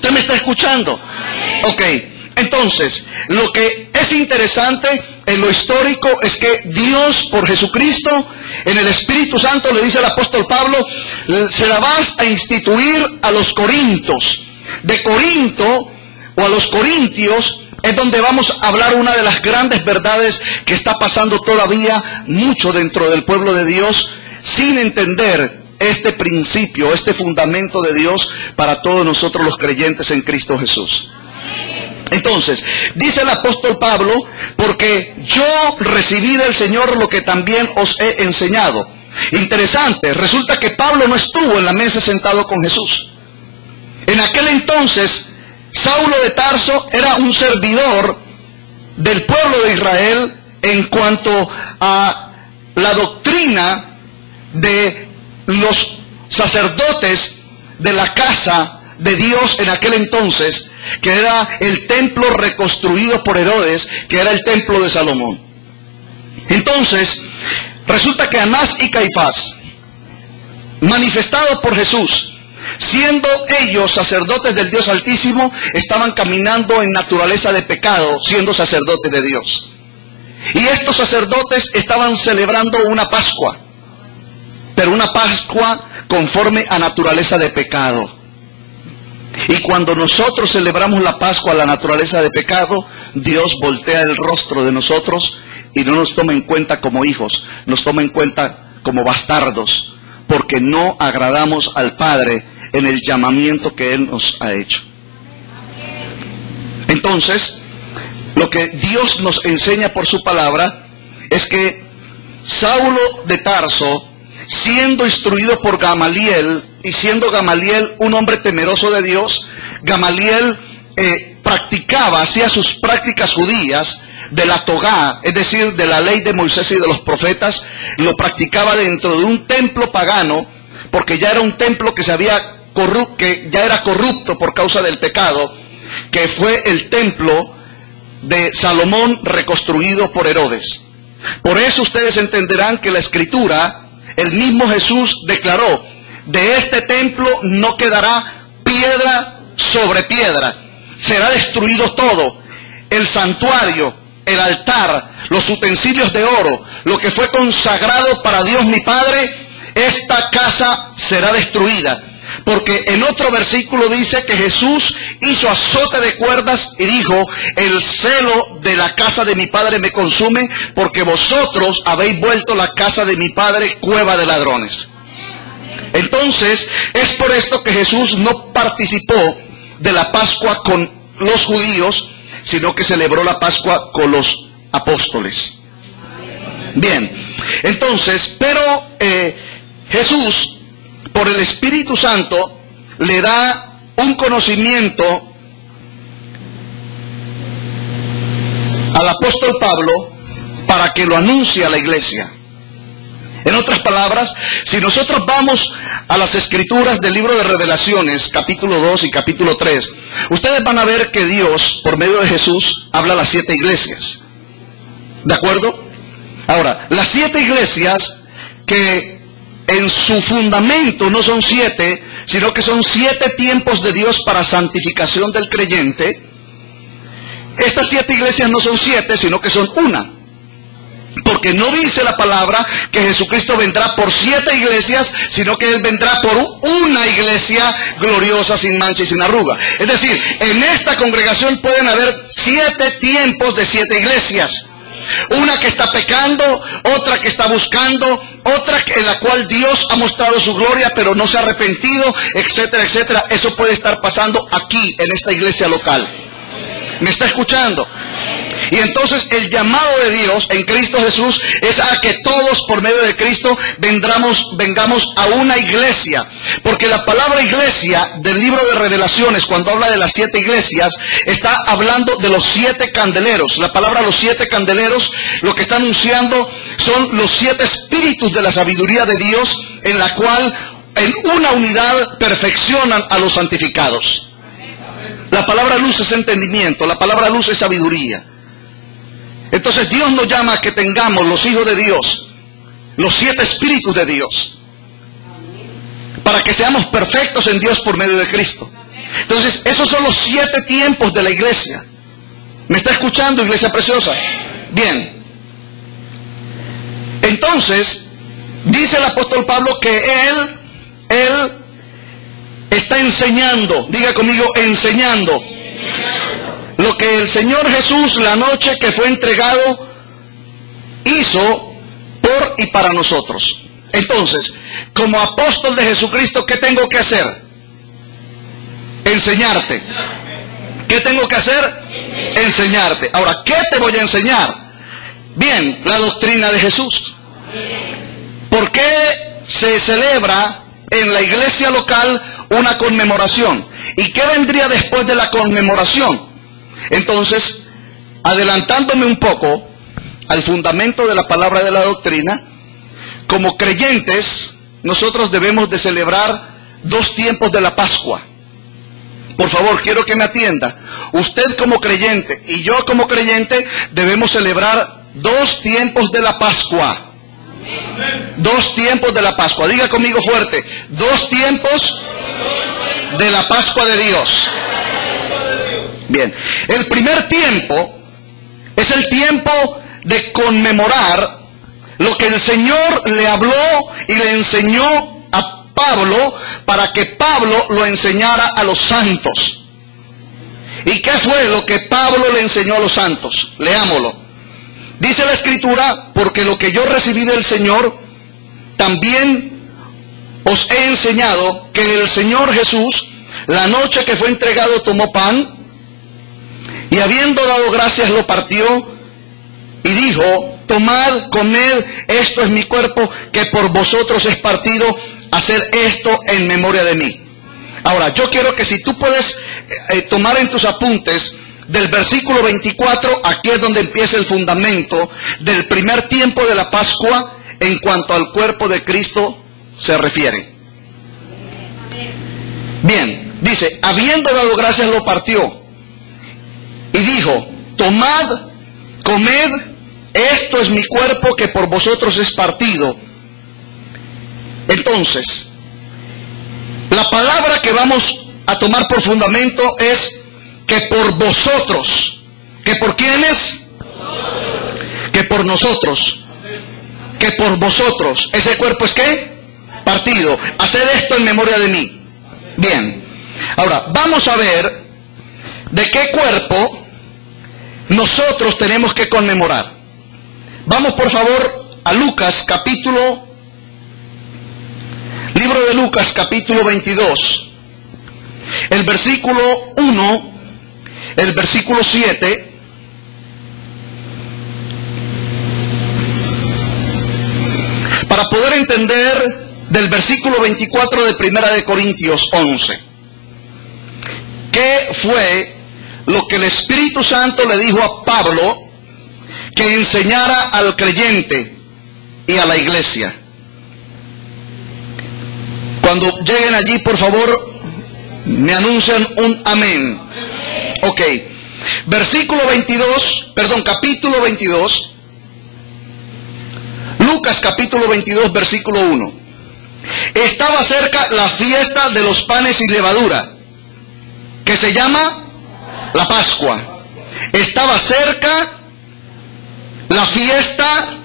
¿Usted me está escuchando? Ok, entonces, lo que es interesante en lo histórico es que Dios, por Jesucristo, en el Espíritu Santo, le dice al apóstol Pablo, se la vas a instituir a los corintios. De Corinto, o a los corintios, es donde vamos a hablar una de las grandes verdades que está pasando todavía mucho dentro del pueblo de Dios, sin entender este principio, este fundamento de Dios para todos nosotros los creyentes en Cristo Jesús. Entonces, dice el apóstol Pablo, porque yo recibí del Señor lo que también os he enseñado. Interesante, resulta que Pablo no estuvo en la mesa sentado con Jesús. En aquel entonces, Saulo de Tarso era un servidor del pueblo de Israel en cuanto a la doctrina de los sacerdotes de la casa de Dios en aquel entonces, que era el templo reconstruido por Herodes, que era el templo de Salomón. Entonces, resulta que Anás y Caifás, manifestados por Jesús, siendo ellos sacerdotes del Dios Altísimo, estaban caminando en naturaleza de pecado, siendo sacerdotes de Dios. Y estos sacerdotes estaban celebrando una Pascua, pero una Pascua conforme a naturaleza de pecado. Y cuando nosotros celebramos la Pascua, la naturaleza de pecado, Dios voltea el rostro de nosotros y no nos toma en cuenta como hijos, nos toma en cuenta como bastardos, porque no agradamos al Padre en el llamamiento que Él nos ha hecho. Entonces, lo que Dios nos enseña por su palabra es que Saulo de Tarso, siendo instruido por Gamaliel, y siendo Gamaliel un hombre temeroso de Dios, Gamaliel hacía sus prácticas judías de la Togá, es decir, de la ley de Moisés y de los profetas, lo practicaba dentro de un templo pagano, porque ya era un templo que ya era corrupto por causa del pecado, que fue el templo de Salomón reconstruido por Herodes. Por eso ustedes entenderán que la Escritura, el mismo Jesús declaró, de este templo no quedará piedra sobre piedra, será destruido todo, el santuario, el altar, los utensilios de oro, lo que fue consagrado para Dios mi Padre, esta casa será destruida. Porque en otro versículo dice que Jesús hizo azote de cuerdas y dijo, el celo de la casa de mi Padre me consume, porque vosotros habéis vuelto la casa de mi Padre cueva de ladrones. Entonces, es por esto que Jesús no participó de la Pascua con los judíos, sino que celebró la Pascua con los apóstoles. Bien, entonces, pero Jesús, por el Espíritu Santo, le da un conocimiento al apóstol Pablo para que lo anuncie a la iglesia. En otras palabras, si nosotros vamos a las Escrituras del libro de Revelaciones, capítulo 2 y capítulo 3, ustedes van a ver que Dios, por medio de Jesús, habla a las 7 iglesias. ¿De acuerdo? Ahora, las 7 iglesias que en su fundamento no son 7, sino que son 7 tiempos de Dios para santificación del creyente. Estas 7 iglesias no son 7, sino que son una. Porque no dice la palabra que Jesucristo vendrá por 7 iglesias, sino que Él vendrá por una iglesia gloriosa, sin mancha y sin arruga. Es decir, en esta congregación pueden haber 7 tiempos de 7 iglesias. Una que está pecando, otra que está buscando, otra en la cual Dios ha mostrado su gloria pero no se ha arrepentido, etcétera, etcétera. Eso puede estar pasando aquí, en esta iglesia local. ¿Me está escuchando? Y entonces el llamado de Dios en Cristo Jesús es a que todos por medio de Cristo vengamos a una iglesia. Porque la palabra iglesia del libro de Revelaciones, cuando habla de las 7 iglesias, está hablando de los 7 candeleros. La palabra los 7 candeleros, lo que está anunciando son los 7 espíritus de la sabiduría de Dios, en la cual en una unidad perfeccionan a los santificados. La palabra luz es entendimiento, la palabra luz es sabiduría. Entonces Dios nos llama a que tengamos los hijos de Dios, los 7 espíritus de Dios, para que seamos perfectos en Dios por medio de Cristo. Entonces, esos son los 7 tiempos de la iglesia. ¿Me está escuchando, iglesia preciosa? Bien. Entonces, dice el apóstol Pablo que él está enseñando, diga conmigo, enseñando lo que el Señor Jesús, la noche que fue entregado, hizo por y para nosotros. Entonces, como apóstol de Jesucristo, ¿qué tengo que hacer? Enseñarte. ¿Qué tengo que hacer? Enseñarte. Ahora, ¿qué te voy a enseñar? Bien, la doctrina de Jesús. ¿Por qué se celebra en la iglesia local una conmemoración? ¿Y qué vendría después de la conmemoración? Entonces, adelantándome un poco al fundamento de la palabra de la doctrina, como creyentes, nosotros debemos de celebrar 2 tiempos de la Pascua. Por favor, quiero que me atienda. Usted como creyente y yo como creyente debemos celebrar 2 tiempos de la Pascua. 2 tiempos de la Pascua. Diga conmigo fuerte. 2 tiempos de la Pascua de Dios. Bien. El primer tiempo es el tiempo de conmemorar lo que el Señor le habló y le enseñó a Pablo para que Pablo lo enseñara a los santos. ¿Y qué fue lo que Pablo le enseñó a los santos? Leámoslo. Dice la Escritura, porque lo que yo recibí del Señor, también os he enseñado que el Señor Jesús, la noche que fue entregado, tomó pan, y habiendo dado gracias lo partió, y dijo, tomad, comed, esto es mi cuerpo, que por vosotros es partido, hacer esto en memoria de mí. Ahora, yo quiero que si tú puedes tomar en tus apuntes, del versículo 24, aquí es donde empieza el fundamento del primer tiempo de la Pascua en cuanto al cuerpo de Cristo se refiere. Bien, dice, habiendo dado gracias lo partió y dijo, tomad, comed, esto es mi cuerpo que por vosotros es partido. Entonces, la palabra que vamos a tomar por fundamento es que por vosotros. ¿Que por quiénes? Que por nosotros. Que por vosotros. ¿Ese cuerpo es qué? Partido. Haced esto en memoria de mí. Bien. Ahora, vamos a ver de qué cuerpo nosotros tenemos que conmemorar. Vamos por favor a Lucas capítulo, libro de Lucas capítulo 22, el versículo 1, el versículo 7, para poder entender del versículo 24 de Primera de Corintios 11. ¿Qué fue lo que el Espíritu Santo le dijo a Pablo que enseñara al creyente y a la iglesia? Cuando lleguen allí, por favor, me anuncian un amén. Ok. Versículo 22, perdón, capítulo 22. Lucas capítulo 22, versículo 1. Estaba cerca la fiesta de los panes sin levadura, que se llama la Pascua. Estaba cerca la fiesta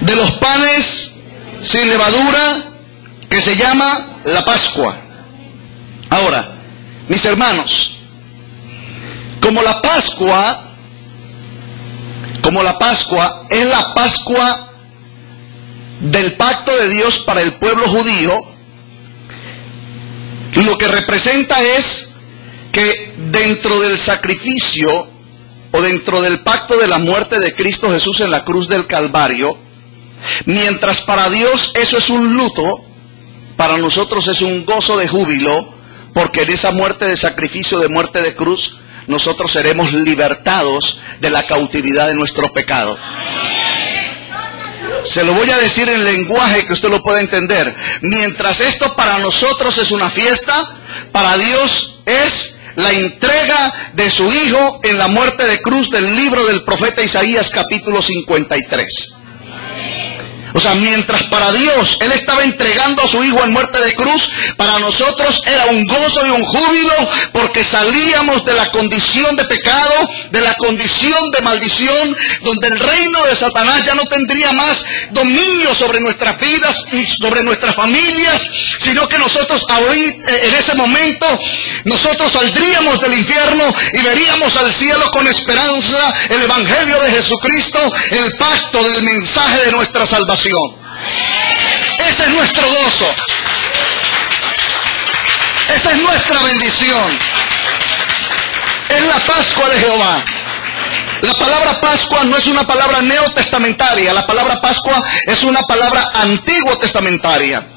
de los panes sin levadura, que se llama la Pascua. Ahora, mis hermanos, como la Pascua es la Pascua del pacto de Dios para el pueblo judío, lo que representa es que dentro del sacrificio o dentro del pacto de la muerte de Cristo Jesús en la cruz del Calvario, mientras para Dios eso es un luto, para nosotros es un gozo de júbilo, porque en esa muerte de sacrificio, de muerte de cruz, nosotros seremos libertados de la cautividad de nuestro pecado. Se lo voy a decir en lenguaje que usted lo pueda entender. Mientras esto para nosotros es una fiesta, para Dios es la entrega de su Hijo en la muerte de cruz del libro del profeta Isaías capítulo 53. O sea, mientras para Dios Él estaba entregando a su Hijo en muerte de cruz, para nosotros era un gozo y un júbilo, porque salíamos de la condición de pecado, de la condición de maldición, donde el reino de Satanás ya no tendría más dominio sobre nuestras vidas ni sobre nuestras familias, sino que nosotros ahorita, en ese momento, nosotros saldríamos del infierno y veríamos al cielo con esperanza el Evangelio de Jesucristo, el pacto del mensaje de nuestra salvación. Ese es nuestro gozo. Esa es nuestra bendición. Es la Pascua de Jehová. La palabra Pascua no es una palabra neotestamentaria. La palabra Pascua es una palabra antiguo testamentaria.